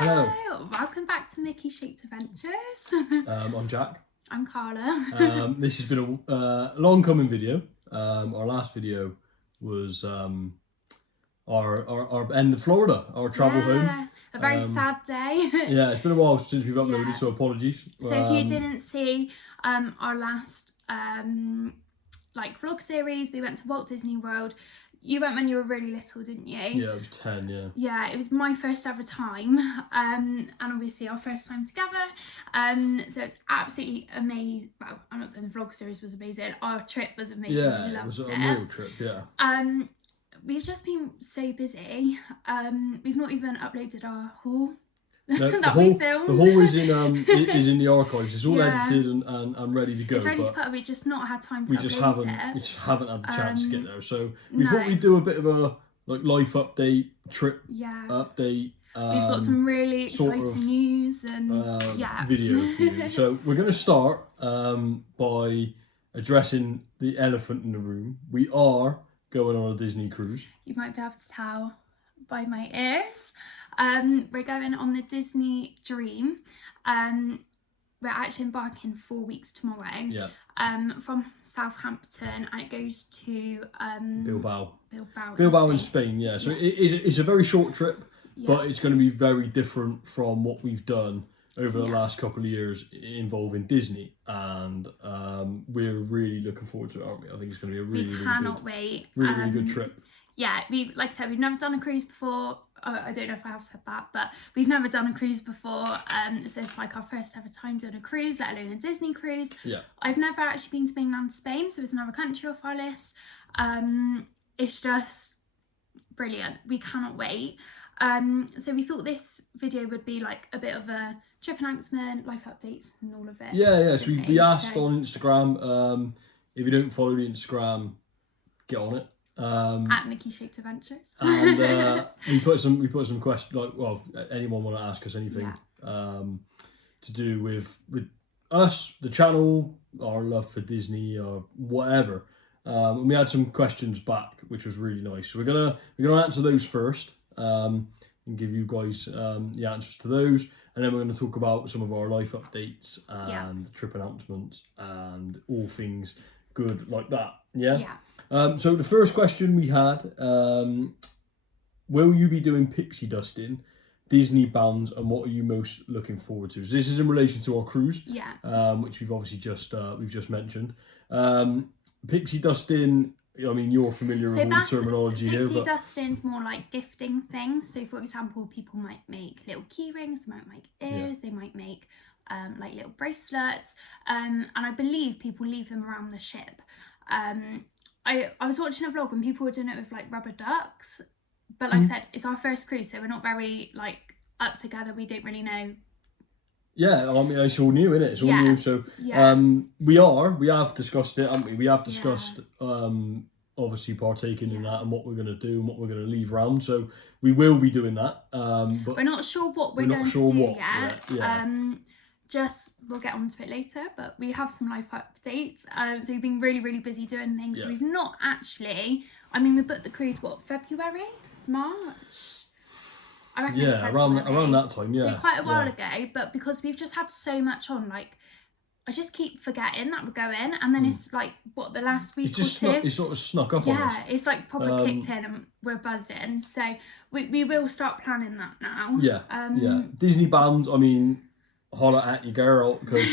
Hello! Welcome back to Mickey Shaped Adventures. I'm Jack. I'm Carla. This has been a long coming video. Our last video was our end of Florida, our travel home. A very sad day. Yeah, it's been a while since we've uploaded, so apologies. So if you didn't see our last vlog series, we went to Walt Disney World. You went when you were really little, didn't you? Yeah, I was 10, yeah. Yeah, it was my first ever time, and obviously our first time together. So it's absolutely amazing. Well, I'm not saying the vlog series was amazing. Our trip was amazing. Yeah, we loved it was a real trip, yeah. We've just been so busy. We've not even uploaded our haul. No, that we filmed. The haul is in the archives. It's all edited and ready to go. It's ready to put. We just not had time to. We just haven't had the chance to get there. So we thought we'd do a bit of a life update, trip update. We've got some really exciting news and video for you. So we're going to start by addressing the elephant in the room. We are going on a Disney cruise. You might be able to tell by my ears. We're going on the Disney Dream. We're actually embarking 4 weeks tomorrow. Yeah. From Southampton, and it goes to Bilbao in Spain. Yeah. So it's a very short trip, but it's going to be very different from what we've done over the last couple of years involving Disney, and we're really looking forward to it, aren't we? I think it's going to be a really good trip. Yeah, like I said, we've never done a cruise before. I don't know if I have said that, but we've never done a cruise before. So it's like our first ever time doing a cruise, let alone a Disney cruise. Yeah. I've never actually been to mainland Spain, so it's another country off our list. It's just brilliant. We cannot wait. So we thought this video would be like a bit of a trip announcement, life updates and all of it. Yeah. So we asked on Instagram. If you don't follow the Instagram, get on it. At Mickey Shaped Adventures. And we put some questions, anyone want to ask us anything to do with us, the channel, our love for Disney or whatever. And we had some questions back, which was really nice. So we're gonna answer those first, and give you guys the answers to those, and then we're going to talk about some of our life updates and trip announcements and all things good like that. Yeah. So the first question we had, will you be doing pixie dusting, Disney bounds, and what are you most looking forward to? So this is in relation to our cruise, which we've obviously just mentioned. Pixie dusting, I mean, you're familiar with all the terminology here. Pixie dusting's more like gifting things. So for example, people might make little key rings, they might make ears, they might make like little bracelets, and I believe people leave them around the ship. I was watching a vlog and people were doing it with like rubber ducks, but like I said, it's our first cruise, so we're not very like up together. We don't really know. Yeah, I mean, it's all new, isn't it? It's all new. So we have discussed it, haven't we? We have discussed obviously partaking in that and what we're going to do and what we're going to leave around. So we will be doing that. But we're not sure what we're going to do yet. We'll get onto it later, but we have some life updates. So we've been really, really busy doing things. So we've not actually, we booked the cruise, February? March? I reckon it's February. around that time, So quite a while ago, but because we've just had so much on, I just keep forgetting that we're going, and then it's like, the last week or two? It sort of snuck up on us. Yeah, it's like proper kicked in and we're buzzing. So we will start planning that now. Yeah. Disney bounds, holler at your girl, because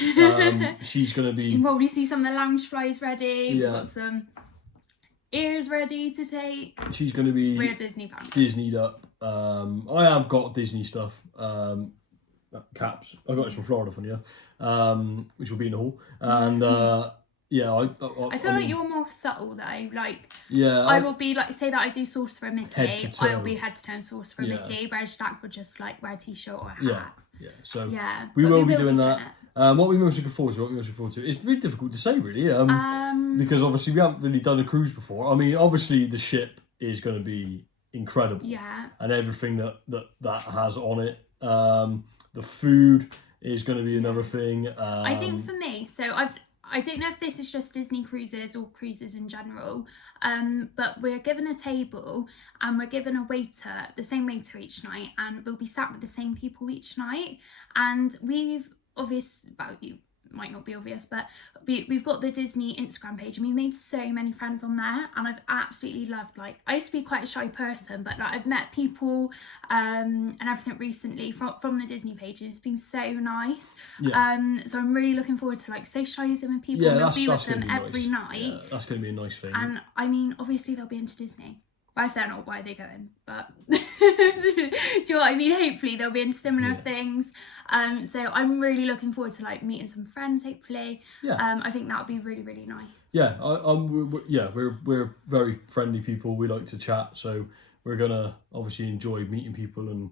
she's going to be... You can probably see some of the lounge flies ready. We've got some ears ready to take. She's going to be... We're Disney bound. Disneyed up. I have got Disney stuff. Caps. I got this from Florida, funny enough, which will be in the hall. And I feel like you're more subtle though. I will be say that I do sauce for a Mickey. I will be head to toe sauce for a Mickey, whereas Jack would just wear a t-shirt or a hat. So we will be doing that. What we most looking forward to? It's really difficult to say, really, because obviously we haven't really done a cruise before. Obviously the ship is going to be incredible. And everything that has on it. The food is going to be another thing. I think for me, so I don't know if this is just Disney cruises or cruises in general, but we're given a table and we're given a waiter, the same waiter each night, and we'll be sat with the same people each night. And we've you might not be obvious, but we've got the Disney Instagram page and we made so many friends on there, and I've absolutely loved, like, I used to be quite a shy person, but like I've met people and everything recently from the Disney page, and it's been so nice. So I'm really looking forward to like socialising with people. We'll be with them every night. Yeah, that's going to be a nice thing. And I mean, obviously they'll be into Disney. But if they're not, why are they going? But do you know what I mean? Hopefully they'll be into similar things. So I'm really looking forward to like meeting some friends. Hopefully, I think that'll be really, really nice. Yeah, we're very friendly people. We like to chat, so we're gonna obviously enjoy meeting people and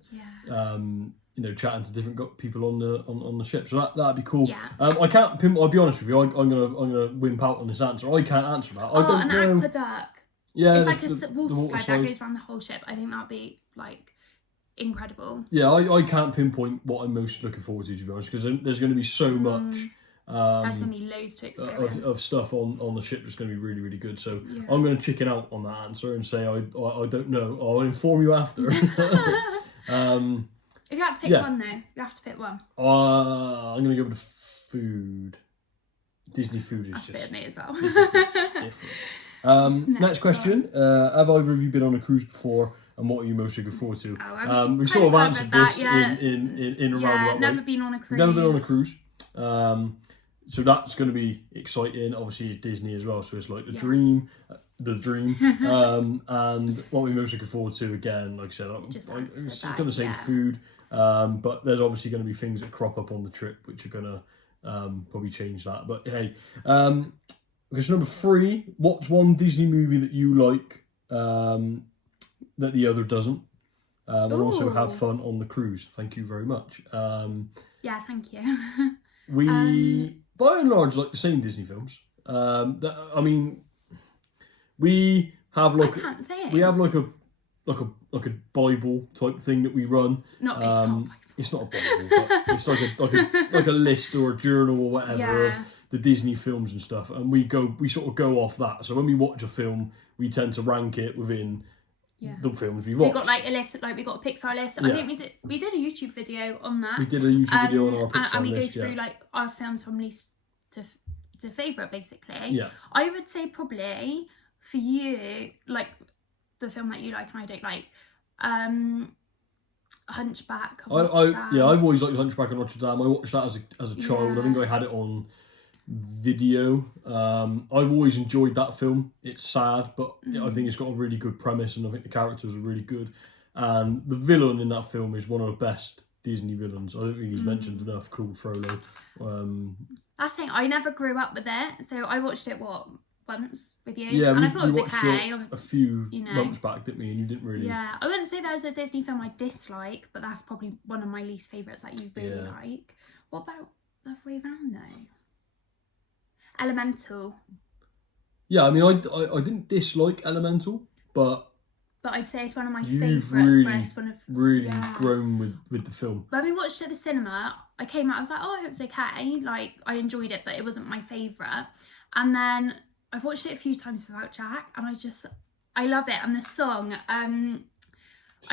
chatting to different people on the ship. So that'd be cool. Yeah. I can't. I'll be honest with you. I'm gonna wimp out on this answer. I can't answer that. I don't know. An aqueduct. Yeah, it's like a water slide that goes around the whole ship. I think that'd be like incredible. Yeah, I can't pinpoint what I'm most looking forward to be honest, because there's going to be so much. There's going to be loads to experience of stuff on the ship that's going to be really, really good. So I'm going to chicken out on that answer and say I don't know. I'll inform you after. If you had to pick one though, you have to pick one. I'm going to go with food. Disney food is that's just a bit of me as well. different. Next question. Have either of you been on a cruise before, and what are you most looking forward to? We've sort of answered this in a roundabout way. Never been on a cruise. Never been on a cruise. So that's going to be exciting. Obviously, it's Disney as well, so it's like the dream. And what we're most looking forward to, again, like I said, I'm going to say food. But there's obviously going to be things that crop up on the trip which are going to probably change that. But hey. Question number 3, what's one Disney movie that you like that the other doesn't? And also have fun on the cruise. Thank you very much. Yeah, thank you. We, by and large, like the same Disney films. We have like a Bible type thing that we run. It's not a Bible, but it's like a list or a journal or whatever of the Disney films and stuff, and we sort of go off that. So when we watch a film, we tend to rank it within the films we watch. We've got like a list, like we got a Pixar list. I think we did a YouTube video on that. We did a YouTube video on our Pixar and we list, go through like our films from least to favourite, basically. Yeah. I would say probably for you, like the film that you like and I don't like, Hunchback of Notre Dame. I've always liked Hunchback of Notre Dame. I watched that as a child. I think I had it on video. I've always enjoyed that film. It's sad, but I think it's got a really good premise, and I think the characters are really good. And the villain in that film is one of the best Disney villains. I don't think he's mentioned enough. Claude Frollo. That's the thing. I never grew up with it, so I watched it once with you. Yeah, and I thought it was watched okay. It a few months back, didn't we? And you didn't really. Yeah, I wouldn't say that was a Disney film I dislike, but that's probably one of my least favourites that you really like. What about the other way around though? Elemental. Yeah, I mean, I didn't dislike Elemental, but I'd say it's one of my favourites. Really grown with the film. When we watched it at the cinema, I came out, I was like, oh, it was okay. Like, I enjoyed it, but it wasn't my favourite. And then I've watched it a few times without Jack, and I love it. And the song, I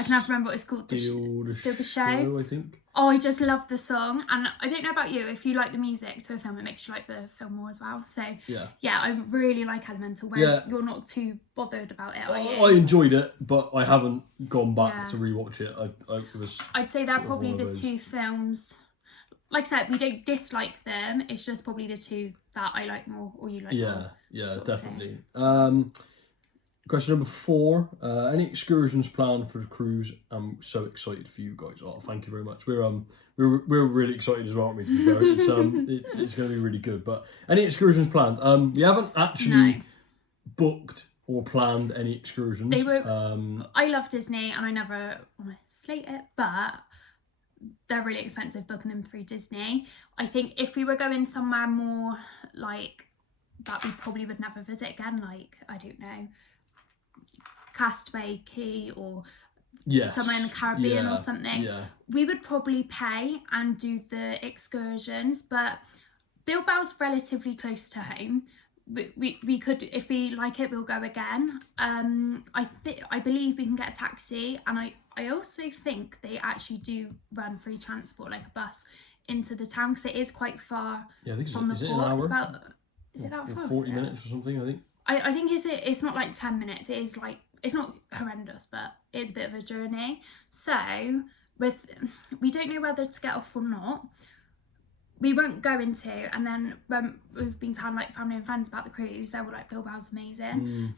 can never remember what it's called. Still the Show. I think. Oh, I just love the song, and I don't know about you. If you like the music to a film, it makes you like the film more as well. So yeah, I really like Elemental. Whereas you're not too bothered about it, are you? I enjoyed it, but I haven't gone back to rewatch it. I'd say they're probably the two films. Like I said, we don't dislike them. It's just probably the two that I like more, or you like more. Yeah, definitely. Question number 4. Any excursions planned for the cruise? I'm so excited for you guys. Oh, thank you very much. We're really excited as well, aren't we? To be fair, it's going to be really good. But any excursions planned? We haven't actually booked or planned any excursions. I love Disney, and I never want to slate it, but they're really expensive booking them through Disney. I think if we were going somewhere more like that, we probably would never visit again. Like, I don't know, Castaway Cay or somewhere in the Caribbean or something. We would probably pay and do the excursions, but Bilbao's relatively close to home. We could, if we like it, we'll go again. I believe we can get a taxi, and I also think they actually do run free transport, like a bus, into the town, because it is quite far from the port. It's about, is it that far? 40 minutes or something, I think. I think it's not like 10 minutes. It is like, it's not horrendous, but it's a bit of a journey. So we don't know whether to get off or not. We won't go into, and then when we've been telling like family and friends about the cruise, they were like, Bilbao's amazing.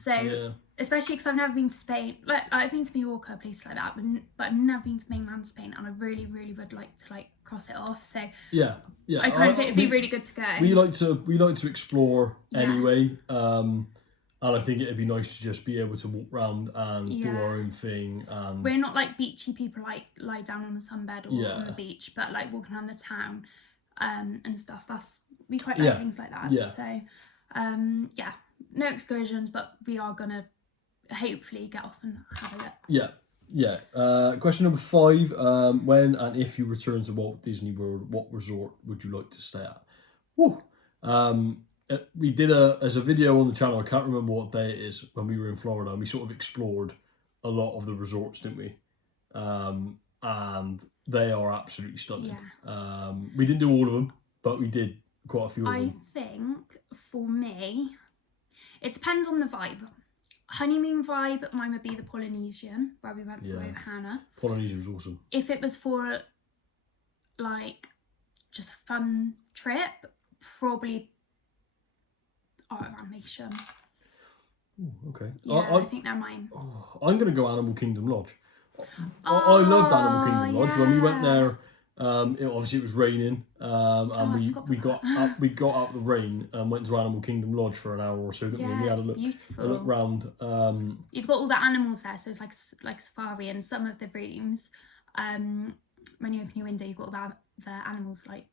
Especially because I've never been to Spain. Like, I've been to Mallorca, places like that, but I've never been to mainland Spain, and I really, really would like to like cross it off. So yeah, I kind of think it'd be really good to go. We like to explore anyway, and I think it'd be nice to just be able to walk around and do our own thing. And we're not like beachy people, like lie down on the sunbed or on the beach, but like walking around the town. And stuff. We quite like things like that. Yeah. So, no excursions, but we are gonna hopefully get off and have a look. Yeah. Question number 5. When and if you return to Walt Disney World, what resort would you like to stay at? Woo. We did as a video on the channel. I can't remember what day it is, when we were in Florida, and we sort of explored a lot of the resorts, didn't we? And they are absolutely stunning. Yeah. We didn't do all of them, but we did quite a few of them. I think for me, it depends on the vibe. Honeymoon vibe, mine would be the Polynesian, where we went for with Hannah. Polynesia was awesome. If it was for like just a fun trip, probably Art of Animation. Ooh, okay. Yeah, I think they're mine. I'm going to go Animal Kingdom Lodge. I loved Animal Kingdom Lodge. When we went there, obviously it was raining, and we got out the rain and went to Animal Kingdom Lodge for an hour or so, didn't we? And we had a look round. You've got all the animals there, so it's like safari, and some of the rooms, when you open your window, you've got all the animals, like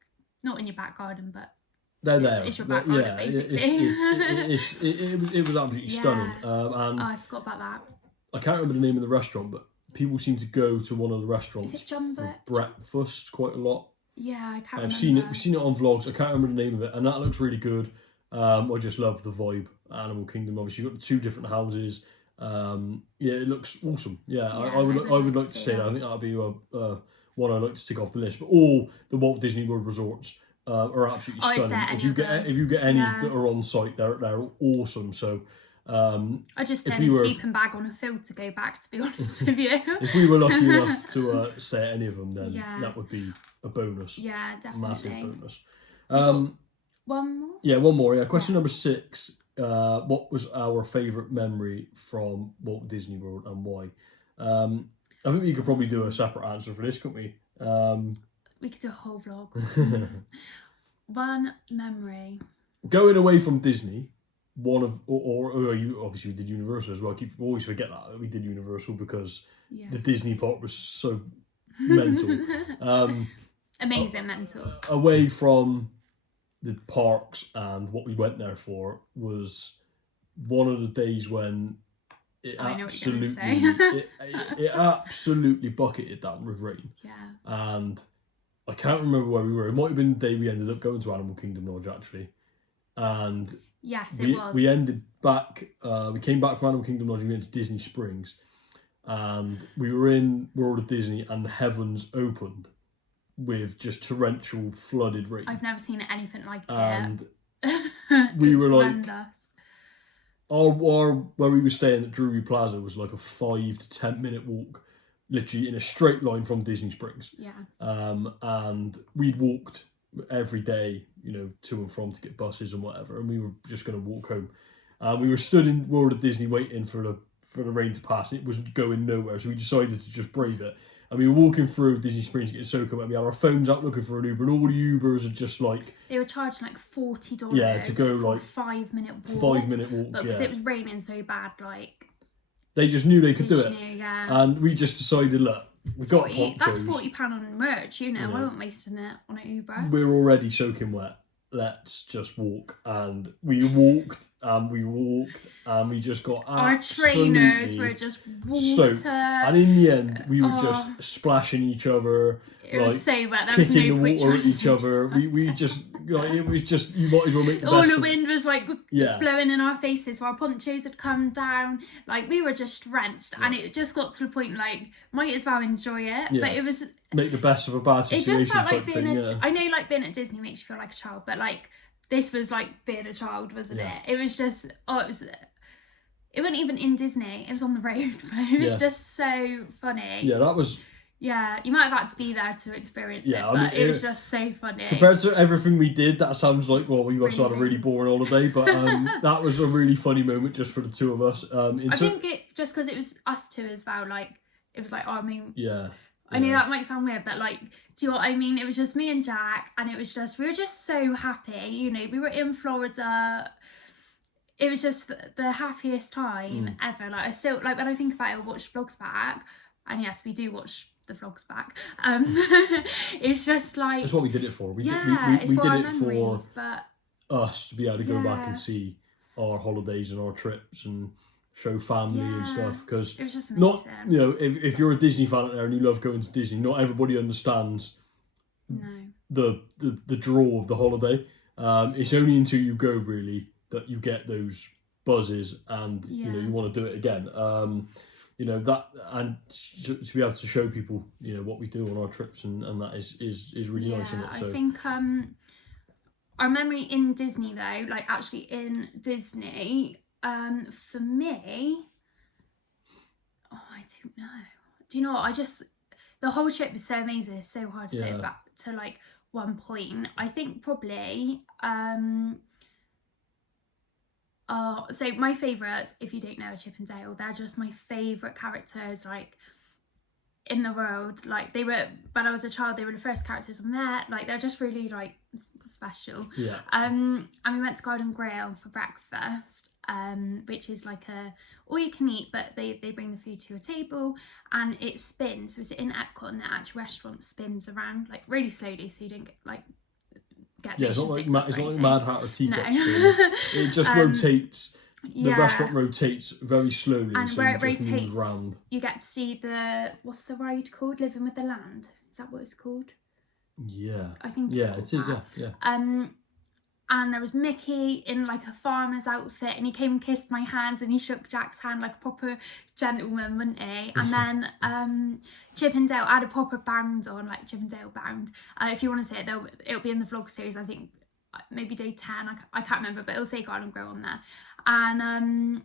not in your back garden, but they're there. It's your back garden, basically. It was absolutely stunning. And I forgot about that. I can't remember the name of the restaurant, but people seem to go to one of the restaurants for breakfast quite a lot. Yeah, I can't remember. I've seen it on vlogs. I can't remember the name of it, and that looks really good. I just love the vibe. Animal Kingdom. Obviously, you've got the 2 different houses. It looks awesome. I would like to say that. I think that'd be one I'd like to tick off the list. But all the Walt Disney World resorts are absolutely stunning. If you get any that are on site, they're awesome. So. I just turn a sleeping bag on a field to go back, to be honest with you. If we were lucky enough to stay at any of them, then that would be a bonus. Yeah, definitely. Massive bonus. So one more? Yeah, one more. Yeah, question number 6. What was our favourite memory from Walt Disney World and why? I think we could probably do a separate answer for this, couldn't we? We could do a whole vlog. One memory. Going away from Disney. Or you obviously we did Universal as well. I always forget that we did Universal because the Disney part was so mental. Amazing mental. Away from the parks and what we went there for was one of the days when it absolutely bucketed down with rain. Yeah. And I can't remember where we were. It might have been the day we ended up going to Animal Kingdom Lodge actually, and. Yes, it was. We ended back. We came back from Animal Kingdom Lodge and we went to Disney Springs, and we were in World of Disney, and the heavens opened with just torrential, flooded rain. I've never seen anything like it. And we were like, our where we were staying at Drury Plaza was like a 5 to 10 minute walk, literally in a straight line from Disney Springs. Yeah. And we'd walked every day, to and from to get buses and whatever, and we were just going to walk home. We were stood in World of Disney waiting for the rain to pass. It wasn't going nowhere, so we decided to just brave it. And we were walking through Disney Springs getting soaking wet. We had our phones out looking for an Uber, and all the Ubers are just like... They were charging like $40 to go for like a 5-minute walk. 5-minute walk, but because it was raining so bad, like... They just knew they could do it. Yeah. And we just decided, look, we got hot That's clothes. £40 on merch, I wasn't wasting it on an Uber. We're already soaking wet. let's just walk. And we walked and we walked and we just got our trainers were absolutely just soaked. water. And in the end, we were just splashing each other. It was so wet. There was Kicking no the point water at trying each other. We just, like, it was just, you might as well make the all best the of- wind was like Yeah. blowing in our faces, so our ponchos had come down. Like, we were just drenched, Yeah. and it just got to the point like might as well enjoy it. Yeah. But it was Make the best of a bad it situation. just felt like type being thing, I know, like, being at Disney makes you feel like a child, but like this was like being a child, wasn't Yeah. it? It was just it wasn't even in Disney, it was on the road, but it was just so funny. Yeah, that was. Yeah, you might have had to be there to experience it, I but mean, it was just so funny. Compared to everything we did, that sounds like, well, we must have had a really boring holiday, but that was a really funny moment just for the two of us. I think it just because it was us two as well, like, it was like, oh, I mean, Yeah. I know that might sound weird, but like, do you know what I mean? It was just me and Jack, and it was just, we were just so happy, you know, we were in Florida. It was just the happiest time ever. Like, I still, like, when I think about it, I watch vlogs back, and yes, we do watch the vlogs back. It's just like, That's what we did it for. We did our it memories, for but us to be able to go back and see our holidays and our trips and show family and stuff. Because it was just amazing. not, you know, if you're a Disney fan out there and you love going to Disney, not everybody understands the draw of the holiday. It's only until you go, really, that you get those buzzes and you know, you want to do it again. You know, that, and to be able to show people, you know, what we do on our trips and that is really nice, isn't it? So I think our memory in Disney, though, like actually in Disney, for me, I don't know. Do you know what? The whole trip was so amazing. It's so hard to put it back to like one point. I think probably, so my favourites, if you don't know, are Chip and Dale. They're just my favourite characters, like, in the world. Like, they were, when I was a child, they were the first characters I met. Like, they're just really, like, special. Yeah. And we went to Garden Grill for breakfast, which is like a all you can eat, but they bring the food to your table and it spins. So it's in Epcot, and the actual restaurant spins around like really slowly, so you don't get it's not like anything. Mad Hatter teacup No. spins. It just rotates. The restaurant rotates very slowly, and so where you it just move rotates, round. you get to see what's the ride called? Living with the Land. Is that what it's called? Yeah. I think it is. Yeah. And there was Mickey in like a farmer's outfit, and he came and kissed my hand, and he shook Jack's hand like a proper gentleman, wouldn't he? And then Chip and Dale had a proper band on, like Chip and Dale band. If you want to see it, it'll be in the vlog series, I think maybe day 10, I can't remember, but it'll say Garden Grill on there. And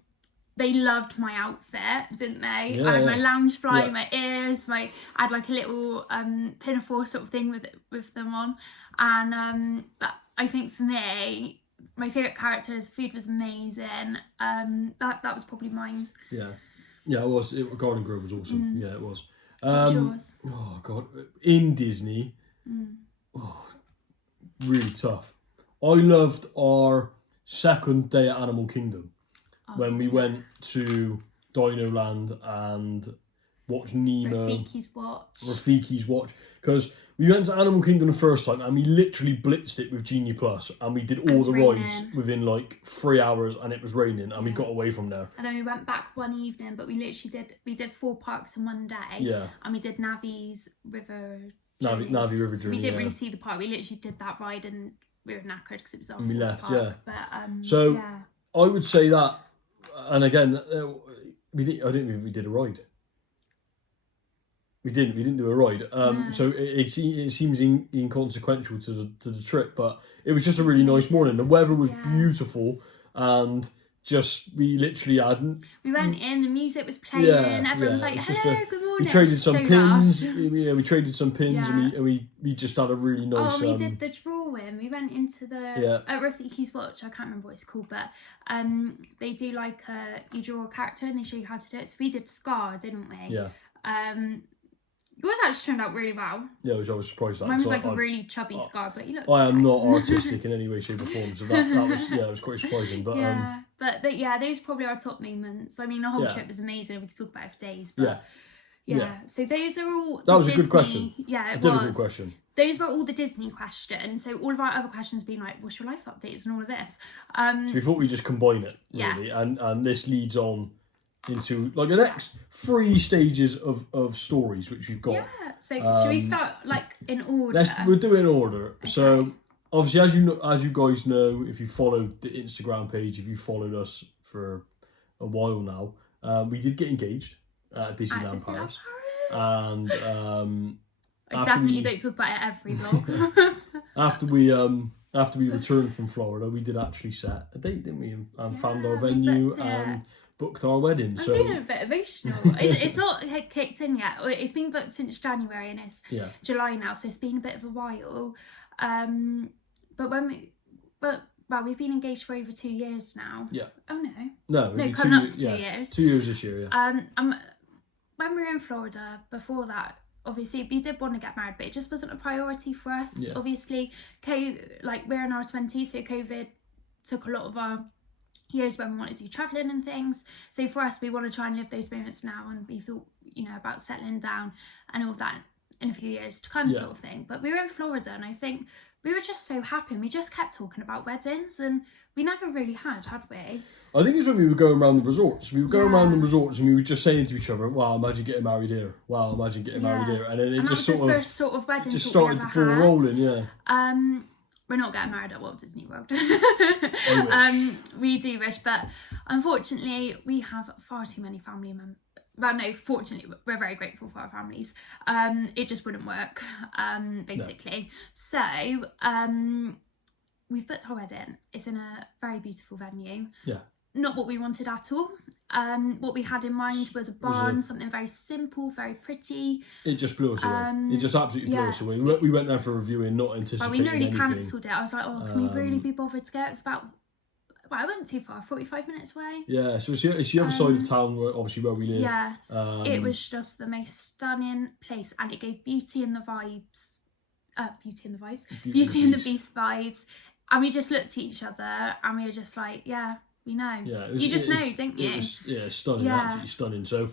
they loved my outfit, didn't they? I had my lounge fly, my ears, I had like a little pinafore sort of thing with them on. And but I think for me, my favourite characters, food was amazing. That was probably mine. Yeah, it was. Garden Grove was awesome. Yeah, it was. What's yours? Oh God, in Disney, really tough. I loved our second day at Animal Kingdom when we went to Dino Land and watched Nemo. Rafiki's Watch. Because we went to Animal Kingdom the first time and we literally blitzed it with Genie Plus, and we did all the rides within like 3 hours, and it was raining, and we got away from there. And then we went back one evening, but we literally did 4 parks in one day. Yeah. And we did Navi's River Navi River Journey. So we didn't really see the park. We literally did that ride and we were knackered because it was our and we left, park. But I would say that, and again, I didn't think we did a ride. We didn't do a ride. So it seems inconsequential to the trip, but it was just a really nice morning. The weather was beautiful, and we literally hadn't. We went in, the music was playing, everyone was like, hello, good morning. We traded some pins. We traded some pins, and we just had a really nice. Oh, we did the drawing. We went into the at Rafiki's Watch. I can't remember what it's called, but they do like you draw a character and they show you how to do it. So we did Scar, didn't we? Yeah. Yours actually turned out really well. Yeah, I was surprised. Mine was like a really chubby Scar, but you looked. I am not artistic in any way, shape, or form, so that was it was quite surprising. But but those are probably our top moments. I mean, the whole trip was amazing. We could talk about it for days. But yeah. So those are all. That was a good question. Yeah, it was. Difficult question. those were all the Disney questions. So all of our other questions being like, what's your life updates and all of this. So we thought we'd just combine it, really. Yeah. And this leads on into like the next 3 stages of stories which we've got. Yeah. So should we start like in order? We'll do it in order. Okay. So obviously, as you guys know, if you followed the Instagram page, if you followed us for a while now, we did get engaged at Disneyland Paris. And definitely don't talk about it every vlog. after we returned from Florida, we did actually set a date, didn't we? And found our venue and booked our wedding. I'm so feeling a bit emotional. It's not kicked in yet. It's been booked since January and it's July now, so it's been a bit of a while. But we've been engaged for over 2 years now. Yeah. Oh no. No, coming up to 2 years. 2 years this year. Yeah. When we were in Florida, before that, obviously we did want to get married, but it just wasn't a priority for us. Yeah. Obviously, we're in our 20s, so COVID took a lot of our years when we wanted to do travelling and things. So for us, we want to try and live those moments now, and we thought, about settling down and all that in a few years to come, sort of thing. But we were in Florida, and I think we were just so happy, and we just kept talking about weddings, and we never really had we? I think it's when we were going around the resorts. We were going around the resorts and we were just saying to each other, wow, imagine getting married here. Wow, imagine getting married here. And then it just sort of... first sort of wedding just started the ball rolling, We're not getting married at Walt Disney World. We do wish, but unfortunately we have far too many family members. Well, no, fortunately, we're very grateful for our families. It just wouldn't work, basically. No. So, we've booked our wedding. It's in a very beautiful venue. Yeah. Not what we wanted at all. What we had in mind was a barn, something very simple, very pretty. It just blew us away. It just absolutely blew us away. We went there for a viewing, not anticipating we nearly anything. cancelled it. I was like, can we really be bothered to go? It was about... Well, I wasn't too far, 45 minutes away. Yeah, so it's the other side of town, obviously, where we live. Yeah, it was just the most stunning place, and it gave Beauty and the Vibes. Beauty and the Vibes? Beauty and the Beast vibes. And we just looked at each other, and we were just like, yeah, we know. Yeah, you just know, don't you? Stunning, absolutely stunning. So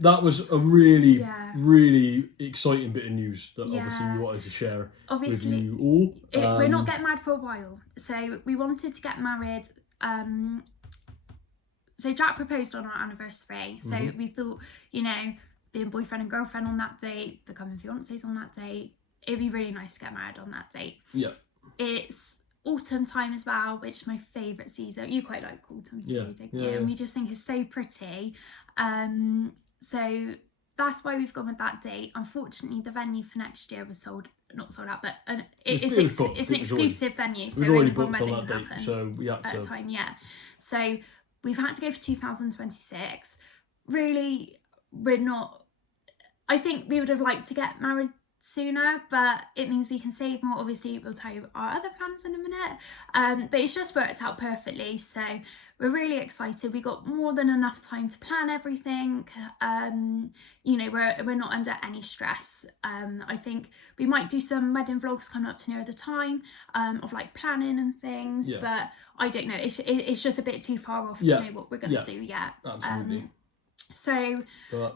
that was a really, really exciting bit of news that obviously we wanted to share with you all. We're not getting married for a while, so we wanted to get married. So Jack proposed on our anniversary, so we thought, being boyfriend and girlfriend on that date, becoming fiancés on that date, it'd be really nice to get married on that date. Yeah. It's autumn time as well, which is my favourite season. You quite like autumn too, don't you? And we just think it's so pretty. So that's why we've gone with that date. Unfortunately, the venue for next year was not sold out, but it's an exclusive venue, so only one wedding can happen so we had at a time. Yeah, so we've had to go for 2026. Really, we're not... I think we would have liked to get married sooner, but it means we can save more. Obviously, we'll tell you our other plans in a minute, but it's just worked out perfectly, so we're really excited. We got more than enough time to plan everything. We're not under any stress. I think we might do some wedding vlogs coming up to near the time of like planning and things, but I don't know, it's just a bit too far off to know what we're going to do yet. Absolutely. So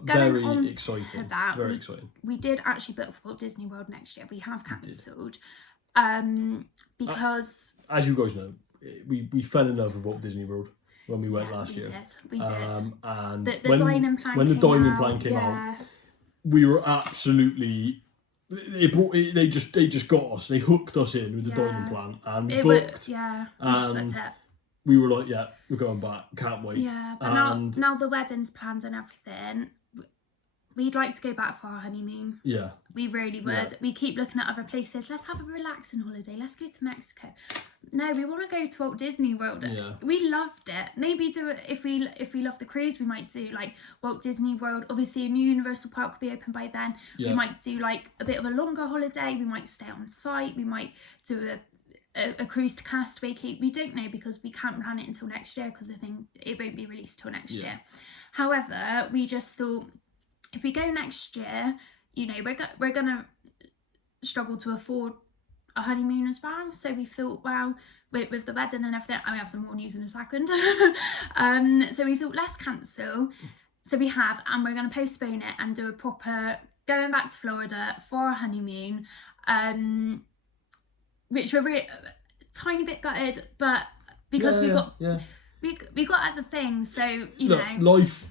very on exciting. To that, very exciting. We did actually book for Walt Disney World next year. We have cancelled because, as you guys know, we fell in love with Walt Disney World when we went last year. We did. And the dining plan. When the dining plan came out, we were absolutely. They just got us. They hooked us in with the dining plan, and we booked. And we were like, yeah, we're going back. Can't wait. Yeah, but now the wedding's planned and everything, we'd like to go back for our honeymoon. Yeah. We really would. Yeah. We keep looking at other places. Let's have a relaxing holiday. Let's go to Mexico. No, we want to go to Walt Disney World. Yeah. We loved it. Maybe do it if we love the cruise, we might do like Walt Disney World. Obviously, a new Universal Park will be open by then. Yeah. We might do like a bit of a longer holiday. We might stay on site. We might do a cruise to Castaway Cay. We don't know because we can't plan it until next year because it won't be released till next year. However, we just thought if we go next year, we're gonna struggle to afford a honeymoon as well. So we thought, well, with the wedding and everything, we have some more news in a second. So we thought let's cancel. So we have, and we're gonna postpone it and do a proper going back to Florida for our honeymoon, which we're really tiny bit gutted, but because we got other things, so life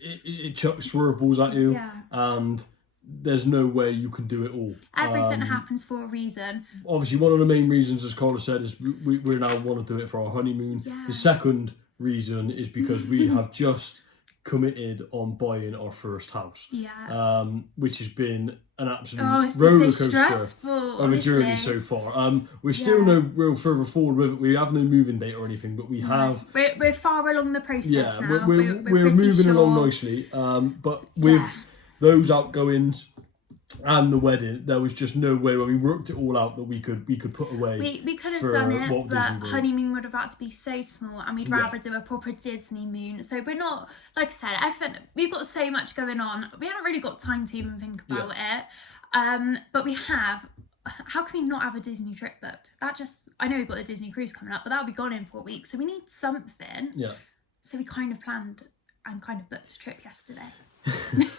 it chucks swerveballs at you, yeah, and there's no way you can do it all. Everything happens for a reason. Obviously, one of the main reasons, as Carla said, is we now want to do it for our honeymoon. Yeah. The second reason is because we have just committed on buying our first house. Yeah. Which has been an absolute roller coaster of a journey so far. We're still no real further forward with it. We have no moving date or anything, but we have. We're far along the process now. We're moving along nicely. But with those outgoings and the wedding, there was just no way when we worked it all out that we could put away. We could have done it, but honeymoon would have had to be so small, and we'd rather do a proper Disney moon. So we're not, like I said, we've got so much going on. We haven't really got time to even think about it. But we have. How can we not have a Disney trip booked? I know we've got a Disney cruise coming up, but that'll be gone in 4 weeks. So we need something. Yeah. So we kind of planned and kind of booked a trip yesterday.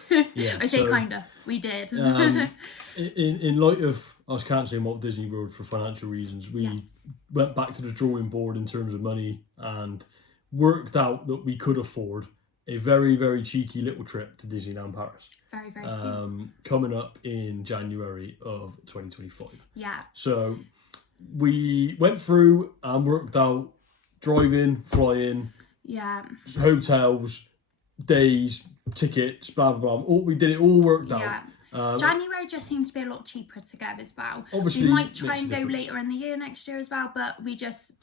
I say kinda. We did. In light of us cancelling Walt Disney World for financial reasons, we went back to the drawing board in terms of money and worked out that we could afford a very, very cheeky little trip to Disneyland Paris. Very, very soon. Coming up in January of 2025. Yeah. So we went through and worked out driving, flying, hotels, days, tickets, blah blah blah. We did it all worked out. January just seems to be a lot cheaper to go as well. Obviously, we might try and go later in the year next year as well, but we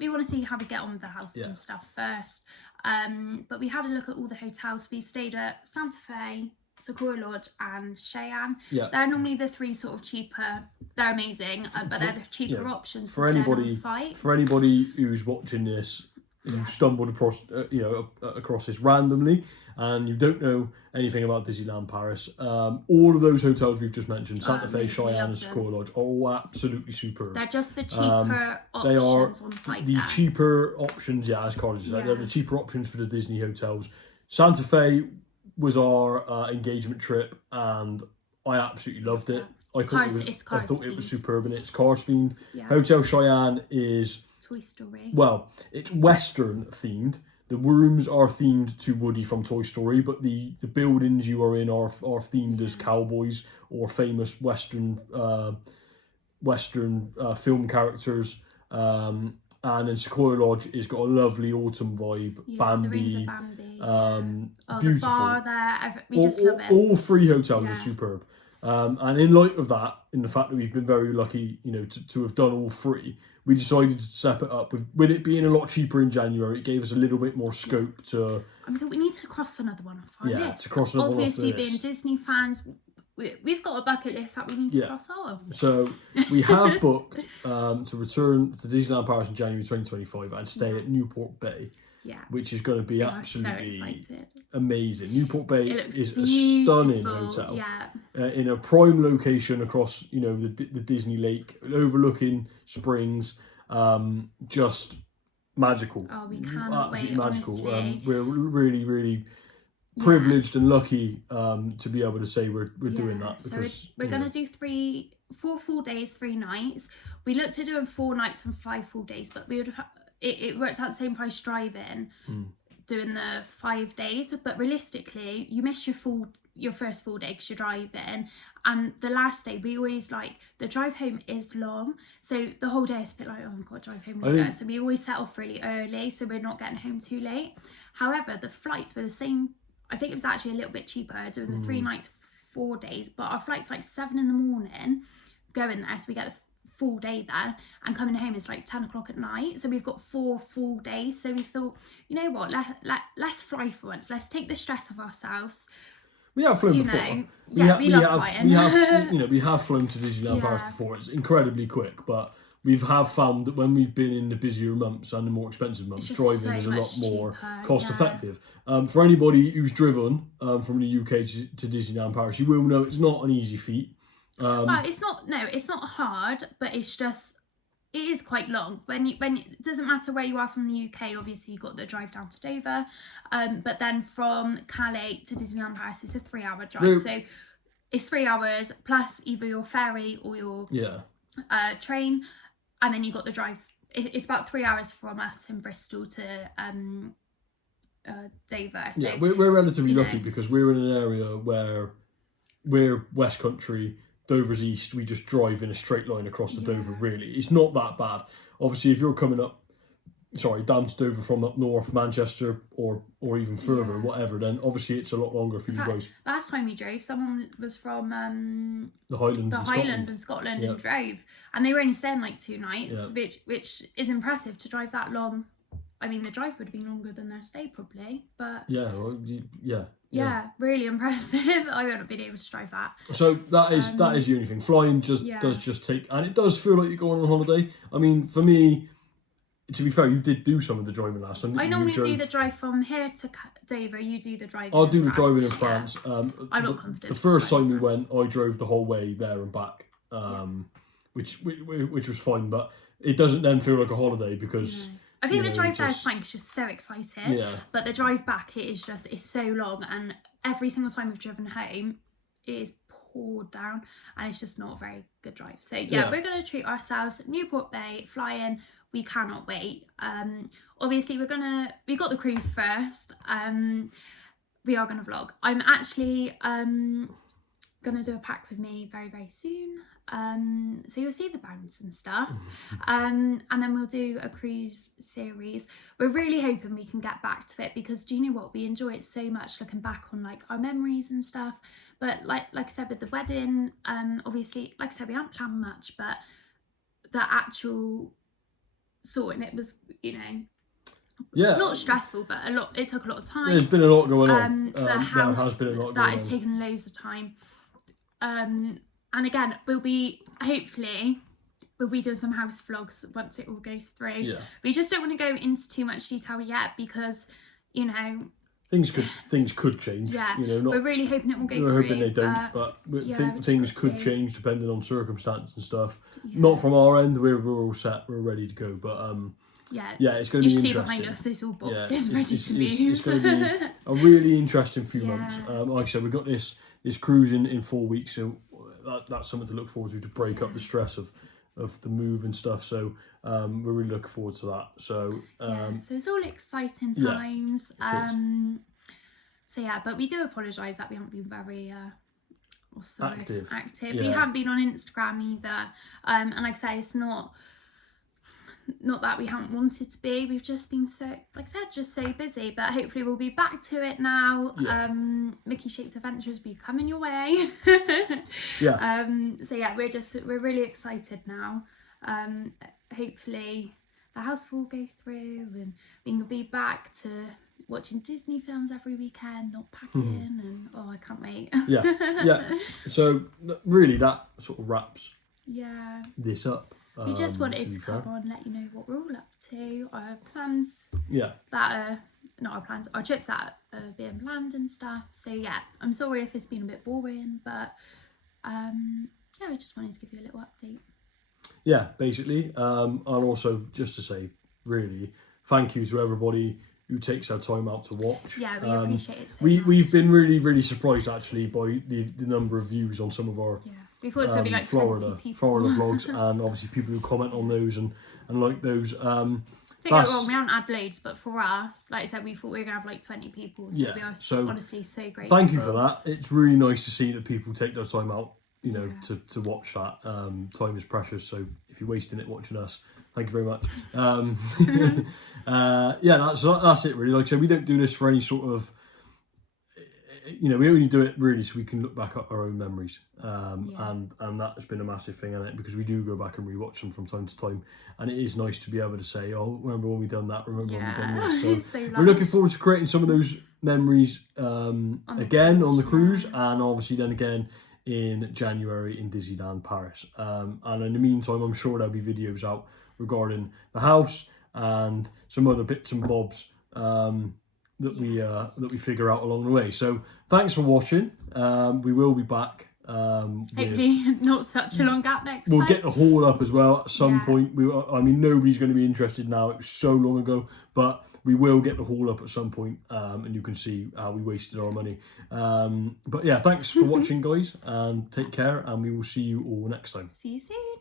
want to see how we get on with the house and stuff first. But we had a look at all the hotels. We've stayed at Santa Fe, Sequoia Lodge, and Cheyenne. They're normally the three sort of cheaper. They're amazing, but they're the cheaper options for anybody on site. For anybody who's watching this, you stumbled across across this randomly and you don't know anything about Disneyland Paris, all of those hotels we've just mentioned, Santa Fe, Cheyenne and Sequoia Lodge, are all absolutely superb. They're just the cheaper options they are on site. The cheaper options, as Carla said, they're the cheaper options for the Disney hotels. Santa Fe was our engagement trip and I absolutely loved it. I thought it was superb, and it's Cars themed. Hotel Cheyenne is Toy Story. Well, it's Western themed. The rooms are themed to Woody from Toy Story, but the buildings you are in are themed as cowboys or famous Western film characters. And then Sequoia Lodge has got a lovely autumn vibe. Bambi. The rooms are Bambi. Beautiful. The bar there, we just love it. All three hotels are superb. And in light of that, in the fact that we've been very lucky, to have done all three, we decided to step it up. With it being a lot cheaper in January, it gave us a little bit more scope to... we need to cross another one off our list. To cross another one off the list. Obviously, being Disney fans, we've got a bucket list that we need to cross off. So we have booked to return to Disneyland Paris in January 2025 and stay at Newport Bay. Which is going to be absolutely amazing. Newport Bay is a stunning hotel in a prime location across, the Disney Lake, overlooking springs. Just magical. Oh, we cannot wait. Magical. Honestly. We're really, really privileged and lucky to be able to say we're doing that. Because, so we're going to do 4 full days, 3 nights. We looked at doing 4 nights and 5 full days, but we would have. It worked out the same price driving, doing the 5 days. But realistically, you miss your first full day because you're driving, and the last day we always the drive home is long, so the whole day is a bit like, oh my god, drive home later. So we always set off really early, so we're not getting home too late. However, the flights were the same. I think it was actually a little bit cheaper doing the 3 nights, 4 days, but our flight's 7 in the morning going there, so we get the full day there, and coming home is 10 o'clock at night, so we've got 4 full days. So we thought, you know what, let's fly for once, let's take the stress off ourselves. We have flown before. We love flying. We have flown to Disneyland Paris before. It's incredibly quick, but we have found that when we've been in the busier months and the more expensive months, driving is a lot more cost effective. For anybody who's driven from the UK to Disneyland Paris, you will know it's not an easy feat. But it's not hard, but it is quite long. When it doesn't matter where you are from the UK, obviously you've got the drive down to Dover, but then from Calais to Disneyland Paris, it's a 3-hour drive. So it's 3 hours plus either your ferry or your train, and then you got the drive. It's about 3 hours from us in Bristol to Dover. So, yeah, we're relatively lucky because we're in an area where we're West Country, Dover's East. We just drive in a straight line across the Dover. Really, it's not that bad. Obviously, if you're coming up, down to Dover from up north, Manchester, or even further, whatever, then obviously it's a lot longer for you guys. Last time we drove, someone was from the Highlands in Scotland and drove, and they were only staying like 2 nights, which is impressive to drive that long. I mean, the drive would have been longer than their stay probably, but yeah, really impressive. I wouldn't have been able to drive that. So that is the only thing. Flying does just take, and it does feel like you're going on holiday. I mean, for me, to be fair, you did do some of the driving last time. I normally do the drive from here to Dover. You do the driving. I'll do the driving in France. I'm not confident. The first time we went, I drove the whole way there and back, which was fine. But it doesn't then feel like a holiday because. No. I think the drive there is fine because you're so excited. Yeah. But the drive back, it's so long, and every single time we've driven home, it is poured down, and it's just not a very good drive. So we're gonna treat ourselves. Newport Bay, fly in. We cannot wait. Obviously we've got the cruise first. We are gonna vlog. I'm actually gonna do a pack with me very, very soon. So you'll see the bands and stuff. And then we'll do a cruise series. We're really hoping we can get back to it because do you know what? We enjoy it so much looking back on like our memories and stuff. But like I said with the wedding, obviously, like I said, we haven't planned much, but the actual sorting it was, not stressful, but it took a lot of time. There's been a lot going on. The house that has taken loads of time. And again, we'll be doing some house vlogs once it all goes through. Yeah. We just don't want to go into too much detail yet because, things could change. Yeah. We're really hoping it will go through. We're hoping they don't, but things could change depending on circumstance and stuff. Yeah. Not from our end. We're all set. We're ready to go. But it's going to be interesting. You see behind us, there's all boxes ready to move. It's going to be a really interesting few months. Like I said, we've got this cruise in 4 weeks, so that's something to look forward to break up the stress of the move and stuff. So we're really looking forward to that. So so it's all exciting times. But we do apologise that we haven't been very active. Yeah. We haven't been on Instagram either. And like I say, it's not that we haven't wanted to be. We've just been so, like I said, just so busy. But hopefully we'll be back to it now. Mickey Shaped Adventures will be coming your way. We're really excited now. Hopefully the house will go through and we can be back to watching Disney films every weekend, not packing, and I can't wait. So really that sort of wraps this up. We just wanted to come on and let you know what we're all up to, our plans our trips that are being planned and stuff. So I'm sorry if it's been a bit boring, but we just wanted to give you a little update. Yeah, basically. And also just to say, really, thank you to everybody who takes their time out to watch. Yeah, we appreciate it so much. We've been really, really surprised actually by the number of views on some of our we thought it was going to be like Florida vlogs, and obviously people who comment on those and like those. Don't get it wrong, we haven't had loads, but for us, like I said, we thought we were going to have like 20 people. So we are honestly so grateful. Thank you for that. It's really nice to see that people take their time out, to watch that. Time is precious, so if you're wasting it watching us, thank you very much. That's it really. Like I said, we don't do this for any sort of, we only do it really so we can look back at our own memories. And that's been a massive thing in it because we do go back and rewatch them from time to time, and it is nice to be able to say, oh, remember when we done that, remember when we done this. So we're looking forward to creating some of those memories again on the cruise, and obviously then again in January in Disneyland Paris. And in the meantime, I'm sure there'll be videos out regarding the house and some other bits and bobs that we figure out along the way. So thanks for watching. We will be back Hopefully not such a long gap next We'll time. get the haul up as well at some Yeah. point. I mean, nobody's going to be interested now. It was so long ago, but we will get the haul up at some point, and you can see how we wasted our money. But yeah, thanks for watching, guys, and take care, and we will see you all next time. See you soon.